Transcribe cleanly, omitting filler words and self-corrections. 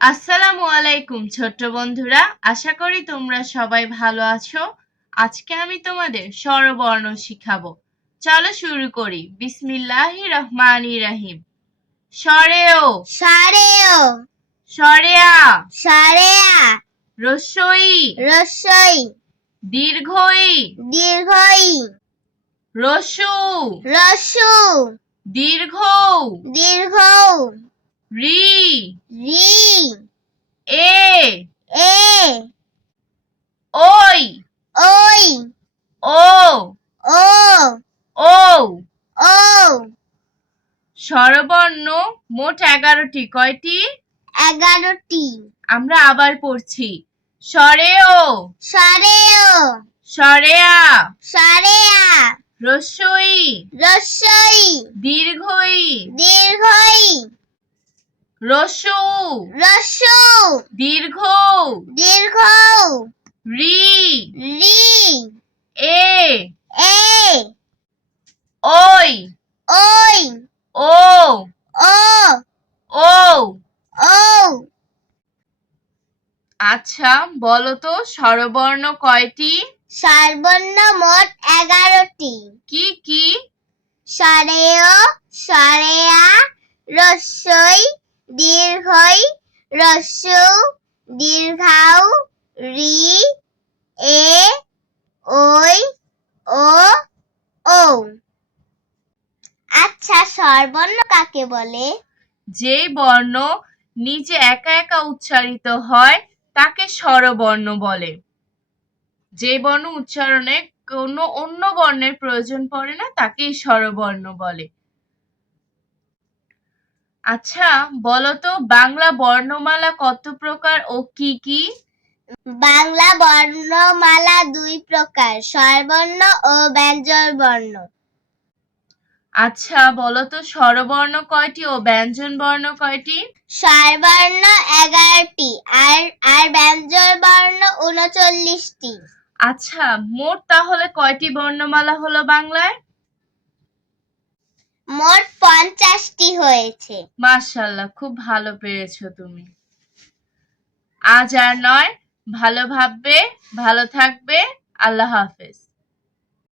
আসসালামু আলাইকুম ছোট্ট বন্ধুরা, আশা করি তোমরা সবাই ভালো আছো। আজকে আমি তোমাদের স্বরবর্ণ শিখাবো। চলো শুরু করি। বিসমিল্লাহির রহমানির রহিম। স্বরে ও, সারেও, স্বরে আ, সারেয়া, রস্বই, রস্যই, দীর্ঘই, দীর্ঘই, রস্যু, রস্যু, দীর্ঘ, দীর্ঘ, রি, রি, এ, এ, ওই, ওই, ও, ও, ও। ও। স্বরবর্ণ মোট 11টি। কয়টি? 11টি। আমরা আবার পড়ছি। স্বরে ও, সারেও, স্বরে আ, সারেয়া, রস্বই, রস্যই, দীর্ঘই, দীর্ঘই, রস্যু, রস্যু, দীর্ঘ, দীর্ঘ, রি, রি, এ, এ, ওই, ওই, ও, ও, ও। ও। আচ্ছা বলো তো স্বরবর্ণ কয়টি? স্বরবর্ণ মোট 11টি। কি কি? সারেয়, সারেয়া, রস্যই, দীর্ঘই, রস্যু, দীর্ঘাউ, রি, এ, ওই, ও, ও। আচ্ছা, স্বরবর্ণ কাকে বলে? যেই বর্ণ নিচে একা একা উচ্চারিত হয় তাকে স্বরবর্ণ বলে। যে বর্ণ উচ্চারণে কোনো অন্য বর্ণের প্রয়োজন পড়ে না তাকেই স্বরবর্ণ বলে। আচ্ছা বলো তো বাংলা বর্ণমালা কত প্রকার ও কি কি? বাংলা বর্ণমালা 2 প্রকার, স্বরবর্ণ ও ব্যঞ্জনবর্ণ। আচ্ছা বলো তো স্বরবর্ণ কয়টি ও ব্যঞ্জন বর্ণ কয়টি? স্বরবর্ণ 11টি আর ব্যঞ্জনবর্ণ 39টি। আচ্ছা মোট তাহলে কয়টি বর্ণমালা হলো বাংলায়? মোট 50টি হয়েছে। মাশাআল্লাহ, খুব ভালো পেরেছো তুমি। আজ আর নয়, ভালো ভাববে, ভালো থাকবে। আল্লাহ হাফেজ।